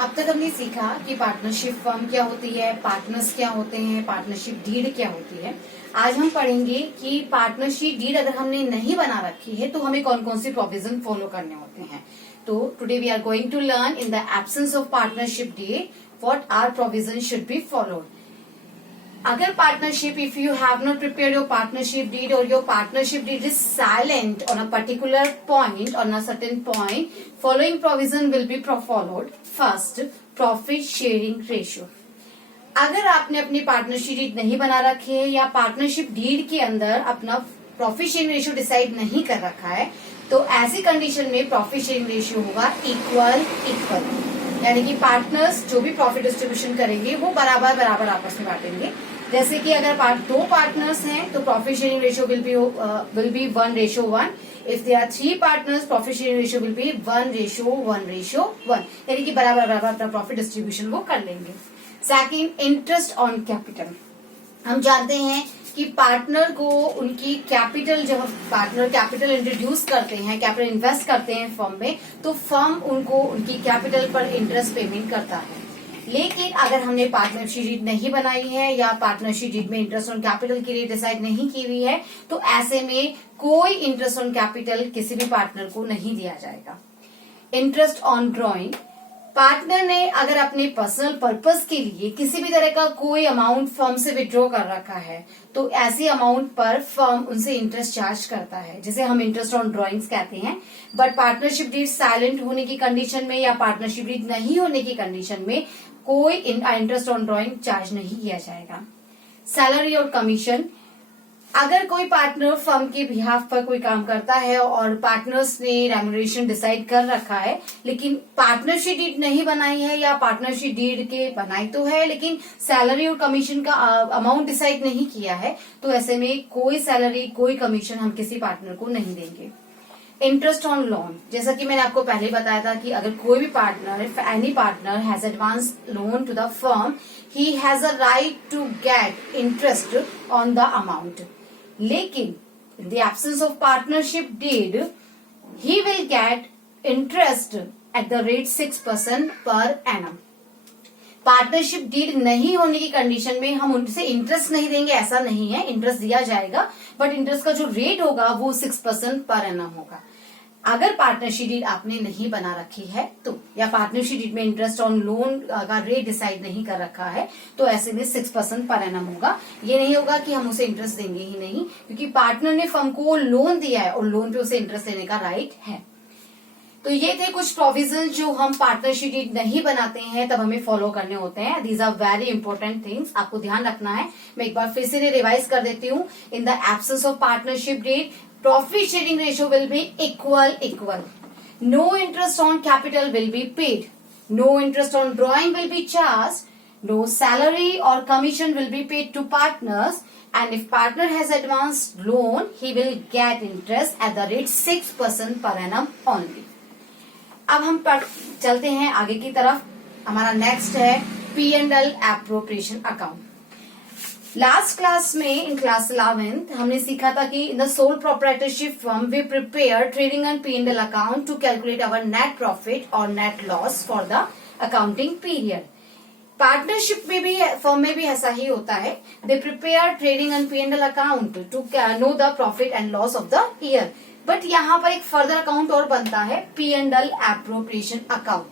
अब तक हमने सीखा कि पार्टनरशिप फर्म क्या होती है, पार्टनर्स क्या होते हैं, पार्टनरशिप डीड क्या होती है। आज हम पढ़ेंगे कि पार्टनरशिप डीड अगर हमने नहीं बना रखी है तो हमें कौन कौन सी प्रोविजन फॉलो करने होते हैं। तो today we are going to learn in the absence of partnership deed what are provision should be followed. अगर partnership, if you have not prepared your partnership deed or your partnership deed is silent on a particular point, on a certain point, following provision will be followed. First, profit sharing ratio. अगर आपने अपनी partnership deed नहीं बना रखी है या partnership deed के अंदर अपना प्रॉफिट शेयरिंग रेशियो डिसाइड नहीं कर रखा है तो ऐसी कंडीशन में प्रॉफिट शेयरिंग रेशियो होगा इक्वल, यानी कि पार्टनर्स जो भी प्रॉफिट डिस्ट्रीब्यूशन करेंगे वो बराबर बराबर आपस में बांटेंगे। जैसे कि अगर दो पार्टनर्स हैं तो profit sharing ratio will be 1:1। If there are 3 partners profit sharing ratio will be 1:1:1, यानी कि बराबर बराबर अपना प्रॉफिट डिस्ट्रीब्यूशन वो कर लेंगे। Second, interest on capital. हम जानते हैं कि पार्टनर को उनकी कैपिटल, जब पार्टनर कैपिटल इंट्रोड्यूस करते हैं, कैपिटल इन्वेस्ट करते हैं फर्म में, तो फर्म उनको उनकी कैपिटल पर इंटरेस्ट पेमेंट करता है। लेकिन अगर हमने पार्टनरशिप डीड नहीं बनाई है या पार्टनरशिप डीड में इंटरेस्ट ऑन कैपिटल की रेट डिसाइड नहीं की हुई है तो ऐसे में कोई इंटरेस्ट ऑन कैपिटल किसी भी पार्टनर को नहीं दिया जाएगा। इंटरेस्ट ऑन ड्रॉइंग, पार्टनर ने अगर अपने पर्सनल पर्पस के लिए किसी भी तरह का कोई अमाउंट फर्म से विड्रॉ कर रखा है तो ऐसी अमाउंट पर फर्म उनसे इंटरेस्ट चार्ज करता है, जिसे हम इंटरेस्ट ऑन ड्रॉइंग्स कहते हैं। बट पार्टनरशिप डीड साइलेंट होने की कंडीशन में या पार्टनरशिप डीड नहीं होने की कंडीशन में कोई इंटरेस्ट ऑन ड्रॉइंग चार्ज नहीं किया जाएगा। सैलरी और कमीशन, अगर कोई पार्टनर फर्म के बिहाफ पर कोई काम करता है और पार्टनर्स ने रेम्यूनरेशन डिसाइड कर रखा है लेकिन पार्टनरशिप डीड नहीं बनाई है या पार्टनरशिप डीड के बनाई तो है लेकिन सैलरी और कमीशन का अमाउंट डिसाइड नहीं किया है तो ऐसे में कोई सैलरी कोई कमीशन हम किसी पार्टनर को नहीं देंगे। इंटरेस्ट ऑन लोन, जैसा कि मैंने आपको पहले बताया था कि अगर कोई भी partner, if any partner has advance loan to the firm, he has a right to get interest on the amount. लेकिन in the absence of partnership deed, he will get interest at the rate 6% per annum. Partnership deed नहीं होने की condition में हम उनसे interest नहीं देंगे, ऐसा नहीं है, इंटरेस्ट दिया जाएगा बट इंटरेस्ट का जो रेट होगा वो 6% पर एनम होगा। अगर पार्टनरशिप डीड आपने नहीं बना रखी है तो, या पार्टनरशिप डीड में इंटरेस्ट ऑन लोन का रेट डिसाइड नहीं कर रखा है तो ऐसे में 6% पर एनम होगा। ये नहीं होगा कि हम उसे इंटरेस्ट देंगे ही नहीं, क्योंकि पार्टनर ने फर्म को लोन दिया है और लोन पे उसे इंटरेस्ट देने का राइट है। तो ये थे कुछ प्रोविजन जो हम पार्टनरशिप डीड नहीं बनाते हैं तब हमें फॉलो करने होते हैं। These are very important things, आपको ध्यान रखना है। मैं एक बार फिर से रिवाइज कर देती हूँ। In the absence of partnership deed, profit sharing ratio will be equal. No interest on capital will be paid. No interest on drawing will be charged. No salary or commission will be paid to partners. And if partner has advanced loan, he will get interest at the rate 6% per annum only. अब हम चलते हैं आगे की तरफ। हमारा next है P&L appropriation account. Last class में, इन क्लास 11th, हमने सीखा था कि in the sole proprietorship firm we prepare trading and P&L account to calculate our net profit और net loss for the accounting period. Partnership में भी, firm में भी ऐसा ही होता है। They prepare trading and P&L account to know the profit and loss of the year. But यहाँ पर एक फर्दर अकाउंट और बनता है P&L एप्रोप्रिएशन अकाउंट।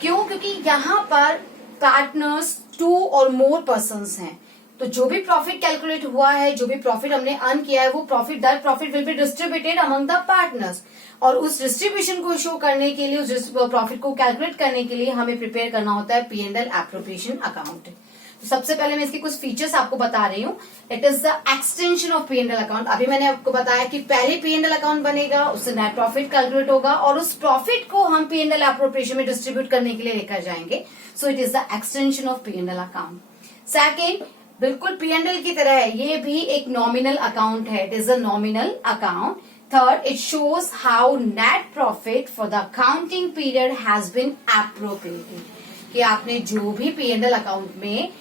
क्यों? क्योंकि यहाँ पर पार्टनर्स 2 और मोर पर्सन्स हैं, तो जो भी प्रॉफिट कैलकुलेट हुआ है, जो भी प्रॉफिट हमने अर्न किया है, वो profit, that profit will be distributed among the partners. और उस डिस्ट्रीब्यूशन को शो करने के लिए, उस प्रॉफिट को कैलकुलेट करने के लिए हमें प्रिपेयर करना होता है P&L एप्रोप्रिएशन अकाउंट। तो सबसे पहले मैं इसके कुछ फीचर्स आपको बता रही हूँ। It is the extension of P&L account. अभी मैंने आपको बताया कि पहले P&L अकाउंट बनेगा, उससे नेट प्रॉफिट कैलकुलेट होगा और उस प्रॉफिट को हम P&L एप्रोप्रिएशन में डिस्ट्रीब्यूट करने के लिए लेकर जाएंगे। So it is the extension of P&L account. Second, बिल्कुल P&L की तरह है, ये भी एक नॉमिनल अकाउंट है। It is a nominal account. Third, it shows how net profit for the accounting period has been appropriated, कि आपने जो भी P&L अकाउंट में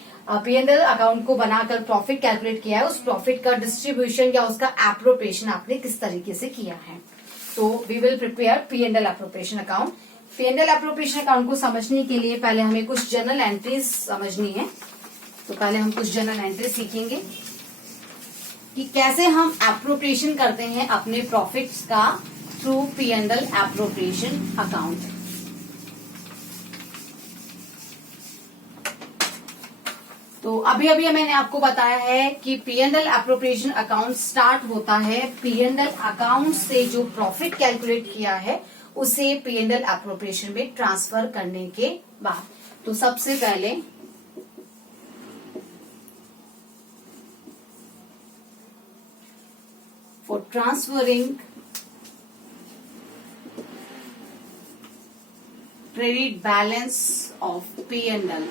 P&L अकाउंट को बनाकर प्रॉफिट कैलकुलेट किया है, उस प्रॉफिट का डिस्ट्रीब्यूशन या उसका एप्रोप्रिएशन आपने किस तरीके से किया है। तो we will prepare P&L appropriation account. P&L appropriation account को समझने के लिए पहले हमें कुछ जर्नल एंट्रीज समझनी है। तो पहले हम कुछ जर्नल एंट्रीज सीखेंगे कि कैसे हम एप्रोप्रिएशन करते हैं अपने प्रॉफिट्स का थ्रू P&L एप्रोप्रिएशन अकाउंट। तो अभी अभी मैंने आपको बताया है कि P&L एप्रोप्रिएशन अकाउंट स्टार्ट होता है P&L अकाउंट से जो प्रॉफिट कैलकुलेट किया है उसे P&L एप्रोप्रिएशन में ट्रांसफर करने के बाद। तो सबसे पहले for transferring credit balance of P&L,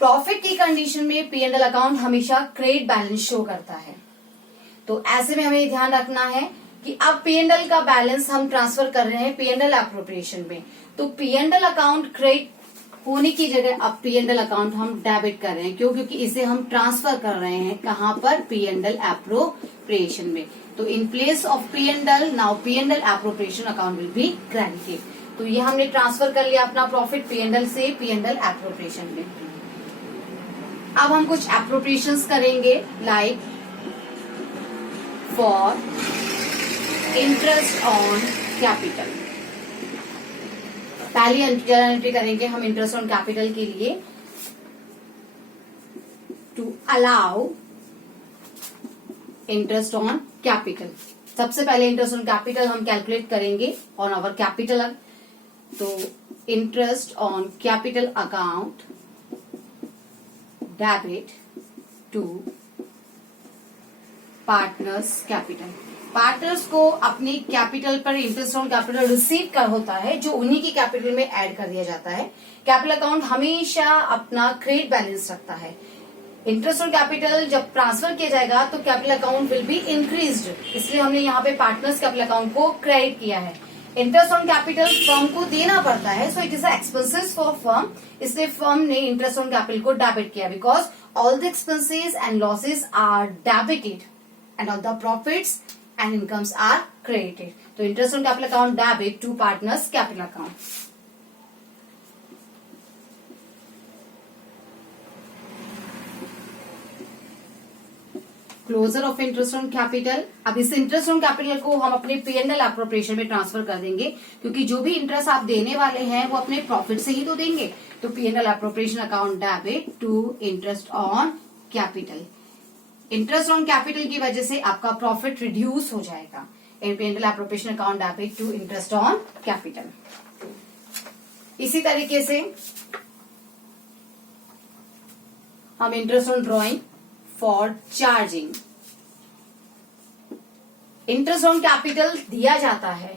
profit की कंडीशन में P&L अकाउंट हमेशा क्रेडिट बैलेंस शो करता है। तो ऐसे में हमें ध्यान रखना है कि अब P&L का बैलेंस हम ट्रांसफर कर रहे हैं P&L एप्रोप्रिएशन में। तो P&L अकाउंट क्रेडिट होने की जगह अब P&L अकाउंट हम डेबिट कर रहे हैं। क्यों? क्योंकि इसे हम ट्रांसफर कर रहे हैं कहां पर? P&L एप्रोप्रिएशन में। तो in place of P&L now P&L appropriation account will be credited. तो ये हमने ट्रांसफर कर लिया अपना प्रॉफिट P&L से P&L एप्रोप्रिएशन में। अब हम कुछ एप्रोप्रिएशंस करेंगे, like for interest on capital. पहली एंट्री करेंगे हम इंटरेस्ट ऑन कैपिटल के लिए, to allow interest on capital. सबसे पहले इंटरेस्ट ऑन कैपिटल हम कैलकुलेट करेंगे ऑन आवर कैपिटल। तो interest on capital account debit to partners capital. Partners को अपनी कैपिटल पर इंटरेस्ट ऑन कैपिटल रिसीव कर होता है जो उन्हीं की कैपिटल में ऐड कर दिया जाता है। कैपिटल अकाउंट हमेशा अपना क्रेडिट बैलेंस रखता है। इंटरेस्ट ऑन कैपिटल जब ट्रांसफर किया जाएगा तो capital account will be increased, इसलिए हमने यहाँ पे पार्टनर्स कैपिटल अकाउंट को क्रेडिट किया है। इंटरेस्ट ऑन कैपिटल फर्म को देना पड़ता है, so it is expenses for firm, इसलिए फर्म ने इंटरेस्ट ऑन कैपिटल को डेबिट किया because all the expenses and losses are debited and all the profits and incomes are credited. तो interest on capital account debit to partners capital account. Closure of interest on capital. अब इस interest on capital को हम अपने P&L appropriation में transfer कर देंगे, क्योंकि जो भी इंटरेस्ट आप देने वाले हैं वो अपने प्रॉफिट से ही तो देंगे। तो P&L appropriation account debit to interest on capital. Interest on capital की वजह से आपका प्रॉफिट रिड्यूस हो जाएगा। P&L appropriation account debit to interest on capital. इसी तरीके से हम interest on drawing for charging. Interest on capital दिया जाता है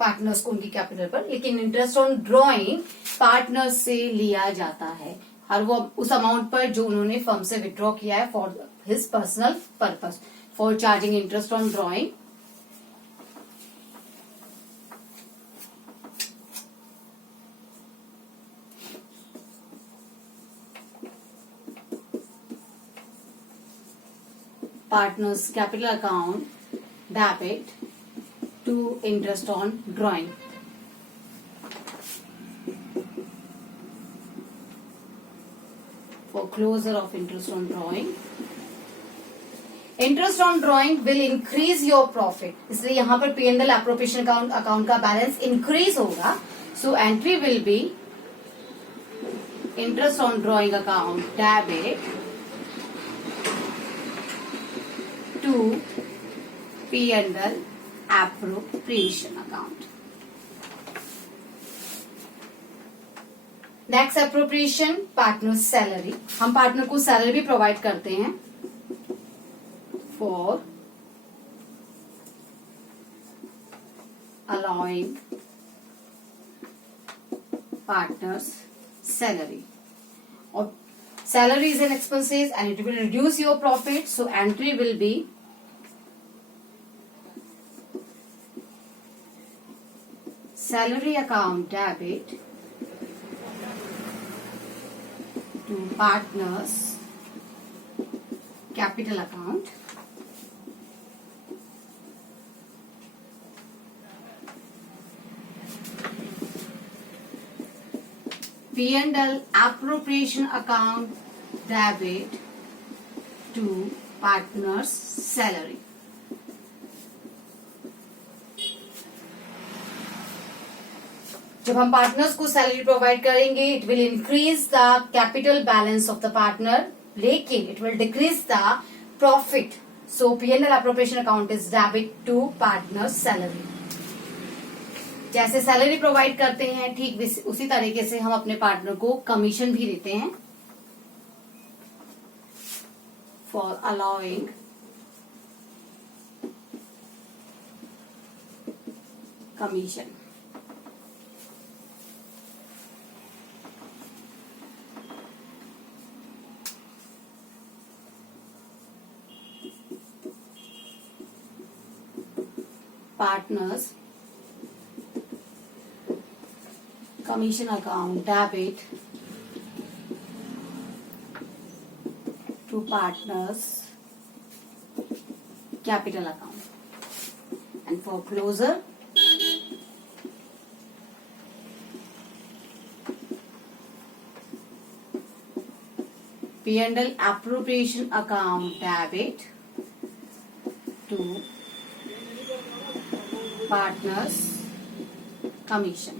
पार्टनर्स को उनकी कैपिटल पर, लेकिन इंटरेस्ट ऑन ड्रॉइंग पार्टनर्स से लिया जाता है और वो उस अमाउंट पर जो उन्होंने फर्म से विड्रॉ किया है for his personal purpose for charging interest on drawing. Partners capital account debit to interest on drawing. For closure of interest on drawing. Interest on drawing will increase your profit, इसलिए यहां पर P&L appropriation account का balance increase होगा। So entry will be interest on drawing account debit to P&L appropriation account. Next appropriation partner salary. हम partner को salary भी provide करते हैं for allowing partners salary, or salary is an expenses and it will reduce your profit, so entry will be salary account debit to partners capital account P&L appropriation account debit to partner's salary. जब हम partners को salary provide करेंगे, it will increase the capital balance of the partner, लेकिन it will decrease the profit. So P&L appropriation account is debit to partner salary. जैसे salary provide करते हैं, ठीक उसी तरीके से हम अपने पार्टनर को कमीशन भी देते हैं. For allowing commission. Partners commission account debit to partners capital account. And for closer, P&L appropriation account debit to partners commission.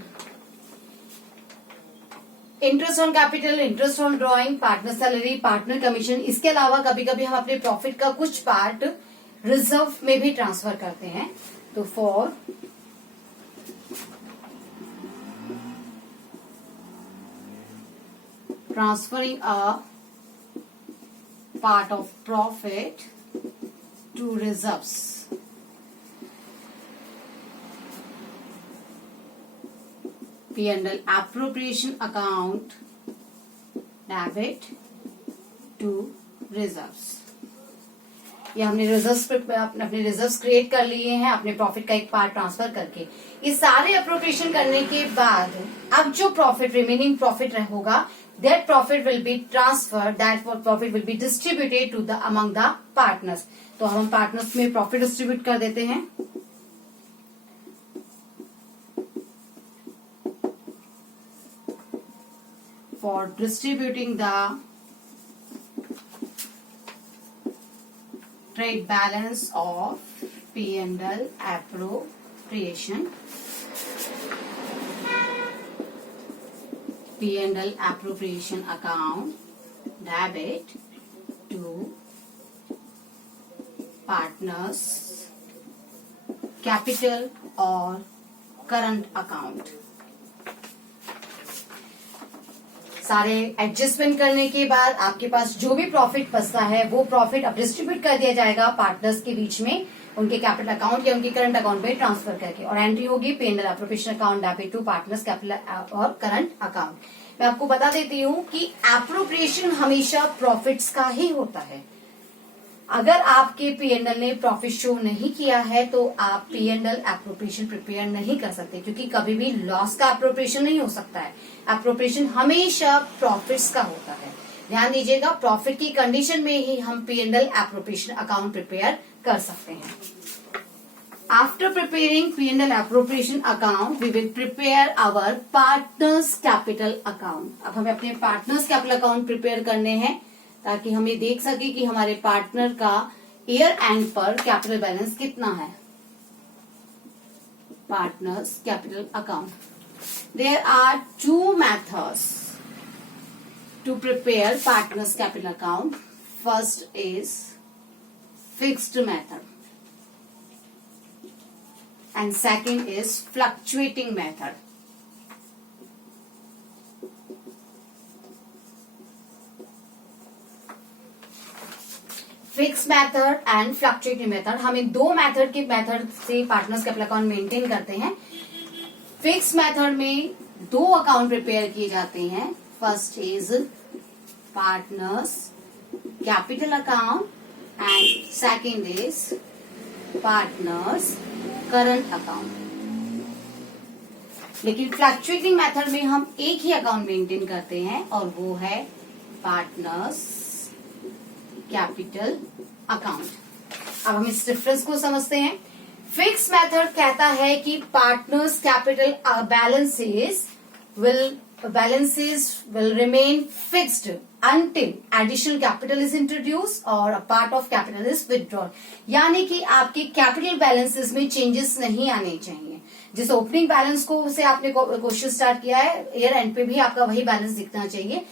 Interest on capital, interest on drawing, partner salary, partner commission. इसके अलावा कभी कभी हम अपने profit का कुछ part reserve में भी ट्रांसफर करते हैं. तो for transferring a part of profit to reserves. P&L appropriation account debit to reserves. ये हमने अपने रिजर्व्स क्रिएट कर लिए हैं अपने प्रॉफिट का एक पार्ट ट्रांसफर करके. ये सारे अप्रोप्रिएशन करने के बाद अब जो प्रॉफिट रिमेनिंग प्रॉफिट होगा, that profit will be transfer, that profit will be distributed to the among the partners. तो हम पार्टनर्स में प्रॉफिट डिस्ट्रीब्यूट कर देते हैं. For distributing the trade balance of P&L appropriation. P&L appropriation account debit to partners capital or current account. सारे adjustment करने के बाद आपके पास जो भी प्रॉफिट बचता है वो प्रॉफिट अब डिस्ट्रीब्यूट कर दिया जाएगा पार्टनर्स के बीच में, उनके कैपिटल अकाउंट या उनके करंट अकाउंट में ट्रांसफर करके. और एंट्री होगी P&L appropriation account debit to partners capital और करंट अकाउंट. मैं आपको बता देती हूँ कि एप्रोप्रिएशन हमेशा प्रॉफिट्स का ही होता है. अगर आपके P&L ने प्रॉफिट शो नहीं किया है तो आप P&L एप्रोप्रिएशन प्रिपेयर नहीं कर सकते, क्योंकि कभी भी लॉस का एप्रोप्रिएशन नहीं हो सकता है. एप्रोप्रिएशन हमेशा प्रॉफिट्स का होता है. ध्यान दीजिएगा, प्रॉफिट की कंडीशन में ही हम P&L एप्रोप्रिएशन अकाउंट प्रिपेयर कर सकते हैं. After preparing P&L appropriation account we will prepare our partners capital account. अब हमें अपने पार्टनर्स कैपिटल अकाउंट प्रिपेयर करने हैं ताकि हम ये देख सके कि हमारे पार्टनर का ईयर एंड पर कैपिटल बैलेंस कितना है. Partners capital account. There are 2 methods to prepare partners capital account. First is fixed method and second is fluctuating method. Fix method and fluctuating method. हम इन 2 मेथड से partners capital account maintain करते हैं. Fix method में 2 account prepare किए जाते हैं. First is partners capital account and second is partners current account. लेकिन fluctuating method में हम एक ही अकाउंट मेंटेन करते हैं और वो है पार्टनर्स कैपिटल अकाउंट. अब हम इस डिफरेंस को समझते हैं. फिक्स मेथड कहता है कि partners capital balances will balances will remain fixed until additional capital is introduced or a part of capital is withdrawn. यानी कि आपके कैपिटल बैलेंसेस में चेंजेस नहीं आने चाहिए. जिस ओपनिंग बैलेंस को से आपने क्वेश्चन स्टार्ट किया है, ईयर एंड पे भी आपका वही बैलेंस दिखना चाहिए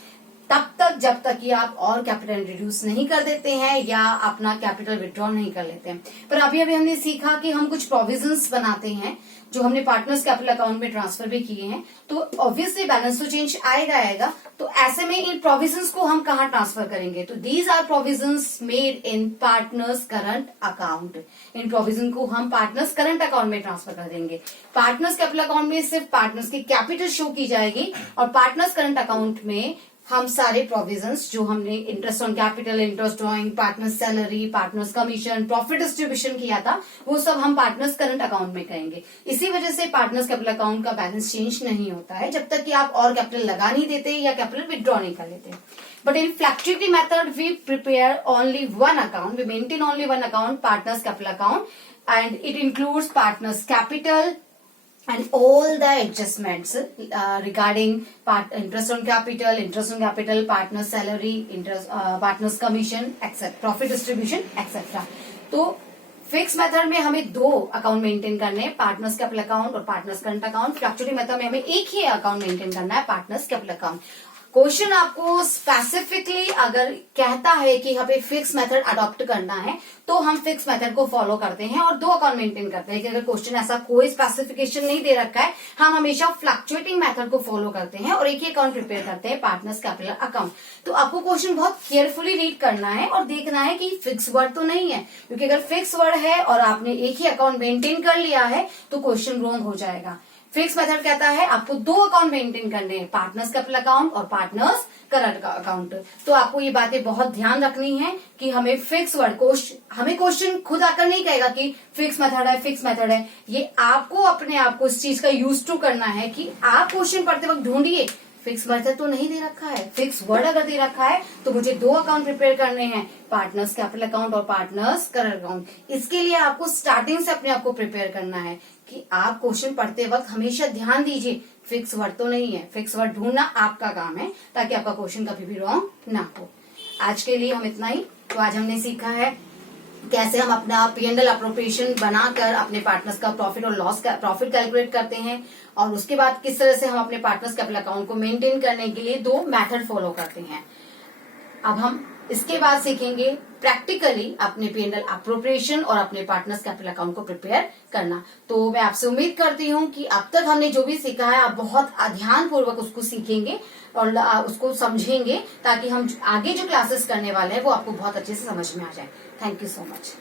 तब तक जब तक कि आप और कैपिटल इंट्रोड्यूस नहीं कर देते हैं या अपना कैपिटल विड्रॉ नहीं कर लेते हैं. पर अभी हमने सीखा कि हम कुछ प्रोविजंस बनाते हैं जो हमने पार्टनर्स कैपिटल अकाउंट में ट्रांसफर भी किए हैं, तो ऑब्वियसली बैलेंस तो चेंज आएगा. तो ऐसे में इन प्रोविजंस को हम कहाँ ट्रांसफर करेंगे? तो these are provisions made in partners current account. इन प्रोविजन को हम पार्टनर्स करंट अकाउंट में ट्रांसफर कर देंगे. पार्टनर्स कैपिटल अकाउंट में सिर्फ पार्टनर्स की कैपिटल शो की जाएगी और पार्टनर्स करंट अकाउंट में हम सारे प्रोविजंस जो हमने interest on capital, interest drawing, partners salary, partners commission, profit distribution किया था, वो सब हम पार्टनर्स करंट अकाउंट में करेंगे. इसी वजह से पार्टनर्स कैपिटल अकाउंट का बैलेंस चेंज नहीं होता है जब तक कि आप और कैपिटल लगा नहीं देते या कैपिटल विड्रॉ नहीं कर लेते. But in fluctuating method, we prepare only one account. We maintain only one account, partners capital account, and it includes partners capital and all the adjustments regarding interest on capital, partners salary, interest, partners commission, etc. Profit distribution, etc. तो fix method में हमें दो account maintain करने हैं, partners capital account और partners current account. Fluctuating method में हमें एक ही अकाउंट मेंटेन करना है, पार्टनर्स कैपिटल अकाउंट. क्वेश्चन आपको स्पेसिफिकली अगर कहता है कि हमें फिक्स मेथड अडॉप्ट करना है तो हम फिक्स मेथड को फॉलो करते हैं और दो अकाउंट मेंटेन करते हैं. कि अगर क्वेश्चन ऐसा कोई स्पेसिफिकेशन नहीं दे रखा है, हम हमेशा फ्लक्चुएटिंग मेथड को फॉलो करते हैं और एक ही अकाउंट प्रिपेयर करते हैं, पार्टनर्स कैपिटल अकाउंट. तो आपको क्वेश्चन बहुत केयरफुली रीड करना है और देखना है कि फिक्स वर्ड तो नहीं है, क्योंकि अगर फिक्स वर्ड है और आपने एक ही अकाउंट मेंटेन कर लिया है तो क्वेश्चन रॉन्ग हो जाएगा. फिक्स मेथड कहता है आपको दो अकाउंट मेंटेन करने हैं, पार्टनर्स कैपिटल अकाउंट और पार्टनर्स करंट अकाउंट. तो आपको ये बातें बहुत ध्यान रखनी है कि हमें फिक्स वर्ड हमें क्वेश्चन खुद आकर नहीं कहेगा कि फिक्स मेथड है. ये आपको अपने आप को इस चीज का यूज टू करना है कि आप क्वेश्चन पढ़ते वक्त ढूंढिए फिक्स मेथड तो नहीं दे रखा है, फिक्स वर्ड अगर दे रखा है तो मुझे दो अकाउंट प्रिपेयर करने हैं, पार्टनर्स कैपिटल अकाउंट और पार्टनर्स करंट अकाउंट. इसके लिए आपको स्टार्टिंग से अपने आप को प्रिपेयर करना है कि आप क्वेश्चन पढ़ते वक्त हमेशा ध्यान दीजिए फिक्स वर्ड तो नहीं है. फिक्स वर्ड ढूंढना आपका काम है ताकि आपका क्वेश्चन कभी भी रॉन्ग ना हो. आज के लिए हम इतना ही. तो आज हमने सीखा है कैसे हम अपना P&L अप्रोप्रिएशन बनाकर अपने पार्टनर्स का प्रॉफिट और लॉस का प्रॉफिट कैलकुलेट करते हैं और उसके बाद किस तरह से हम अपने पार्टनर्स कैपिटल अकाउंट को मेंटेन करने के लिए दो मेथड फॉलो करते हैं. अब हम इसके बाद सीखेंगे प्रैक्टिकली अपने P&L अप्रोप्रिएशन और अपने पार्टनर्स कैपिटल अकाउंट को प्रिपेयर करना. तो मैं आपसे उम्मीद करती हूँ कि अब तक हमने जो भी सीखा है आप बहुत ध्यान पूर्वक उसको सीखेंगे और उसको समझेंगे ताकि हम आगे जो क्लासेस करने वाले हैं वो आपको बहुत अच्छे से समझ में आ जाए. Thank you so much.